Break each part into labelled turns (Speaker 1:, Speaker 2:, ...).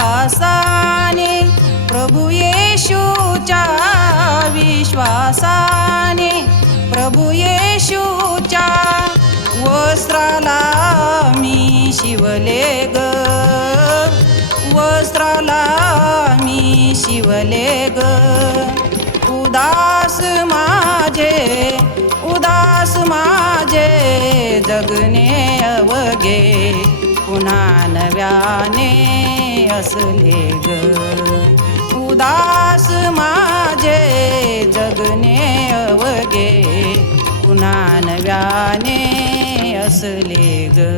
Speaker 1: विश्वासाने प्रभू येशूच्या विश्वासाने प्रभू येशूच्या वस्त्राला मी शिवले ग. वस्त्राला मी शिवले ग. उदास माझे उदास माझे जगणे अवघे पुन्हा नव्याने असले ग. उदास माझे जगणे अवघे पुन्हा नव्याने असले ग.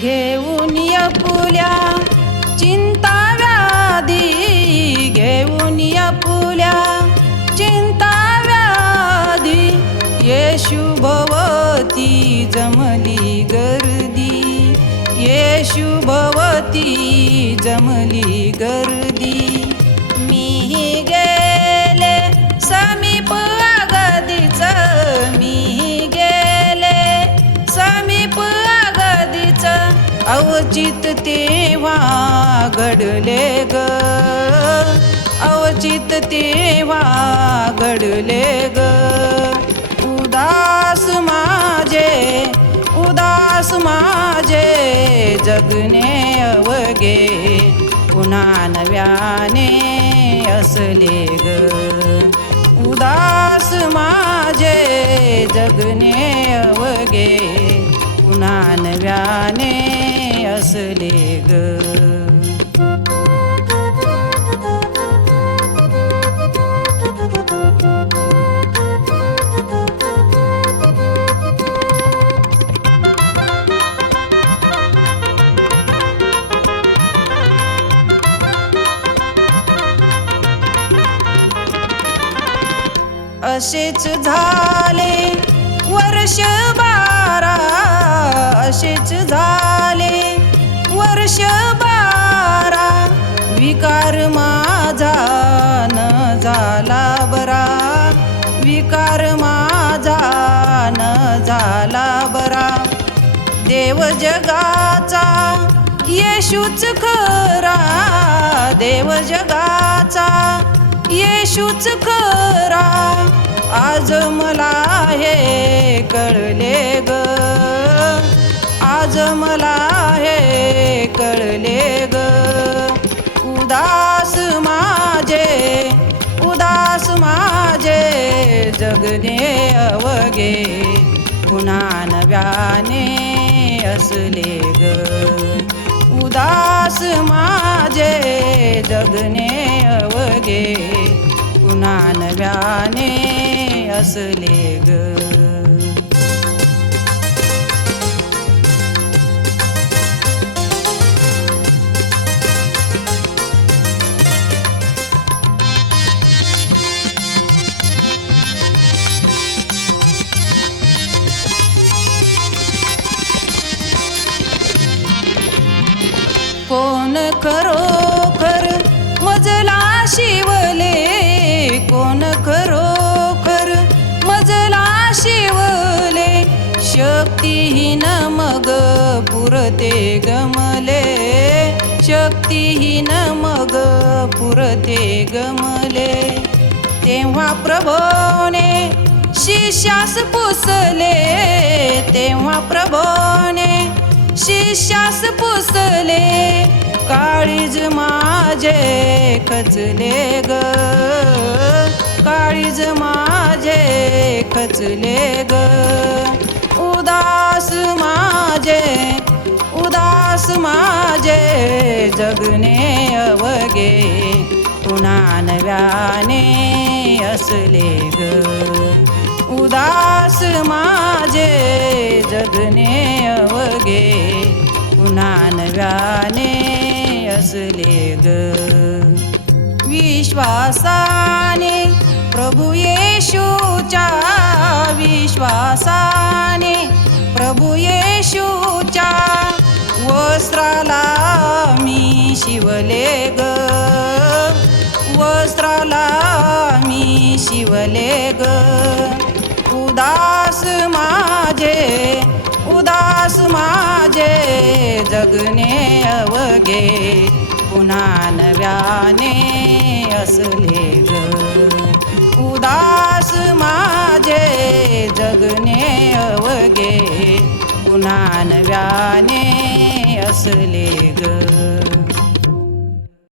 Speaker 1: घेऊन पुल्या चिंता शुभवती जमली गर्दी. मी गेले समीप अगदीच. मी गेले समीप अगदीच. अवचित तेव्हा घडले ग. अवचित तेव्हा घडले ग. उदास माझे उदास माझे जगणे अवघे पुन्हा नव्याने असले ग. उदास माझे जगणे अवघे पुन्हा नव्याने असले ग. असेच झाले. वर्ष बारा असेच झाले. वर्ष बारा विकार माझा न झाला बरा. विकार माझा न झाला बरा. देव जगाचा येशूच खरा. देव जगाचा येशूच खरा आज मला हे कळले ग. आज मला हे कळले ग. उदास माझे उदास माझे जगणे अवघे. पुन्हा नव्याने असले ग? उदास माझे जगणे ज्ञानव्याने असले ग. कोण खरोखर मजला शिवले कोण खरोखर मजला शिवले. शक्तीहीन मग पुरते गमले. शक्तीहीन मग पुरते गमले. तेव्हा प्रभोने शिष्यास पुसले. तेव्हा प्रभोने शिष्यास पुसले. काळीज माझे खचले ग. काळीज माझे खचले ग. उदास माझे उदास माझे जगणे अवघे. पुन्हा नव्याने असले ग. उदास माझे जगणे अवघे. पुन्हा नव्याने असले ग. विश्वासाने प्रभू येशूच्या विश्वासाने प्रभू येशूच्या वस्त्राला मी शिवले ग. वस्त्राला मी शिवले ग. उदास माझे उदास माझे जगणे अवघे पुन्हा नव्याने असले ग. उदास माझे जगणे अवघे पुन्हा नव्याने असले ग.